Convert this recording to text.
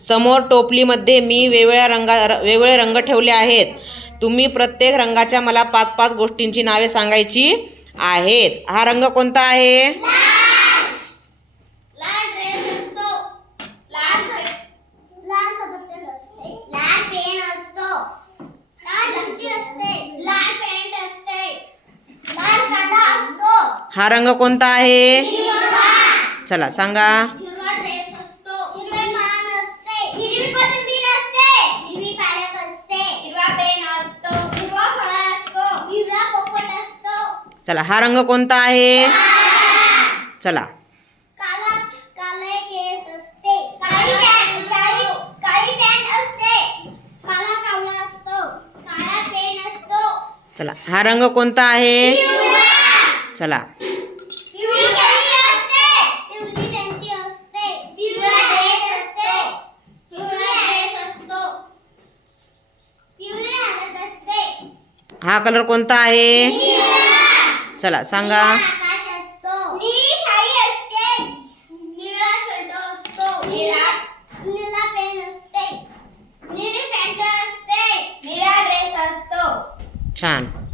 समोर टोपलीमध्ये मी वेगवेगळ्या रंगा वेगवेगळे रंग ठेवले आहेत. तुम्ही प्रत्येक रंगाच्या मला पाच पाच गोष्टींची नावे सांगायची आहेत. हा रंग कोणता आहे? हा रंग कोणता आहे? चला सांगा. चला हा रंग कोणता आहे? चला. चला हा रंग कोणता आहे? चला. हा कलर कोणता आहे? चला सांगा. आकाश असतो. निळी शाई असते. निळा शर्ट असतो. निळा निळा पेन असते. निळी पॅन्ट असते. निळा ड्रेस असतो. छान.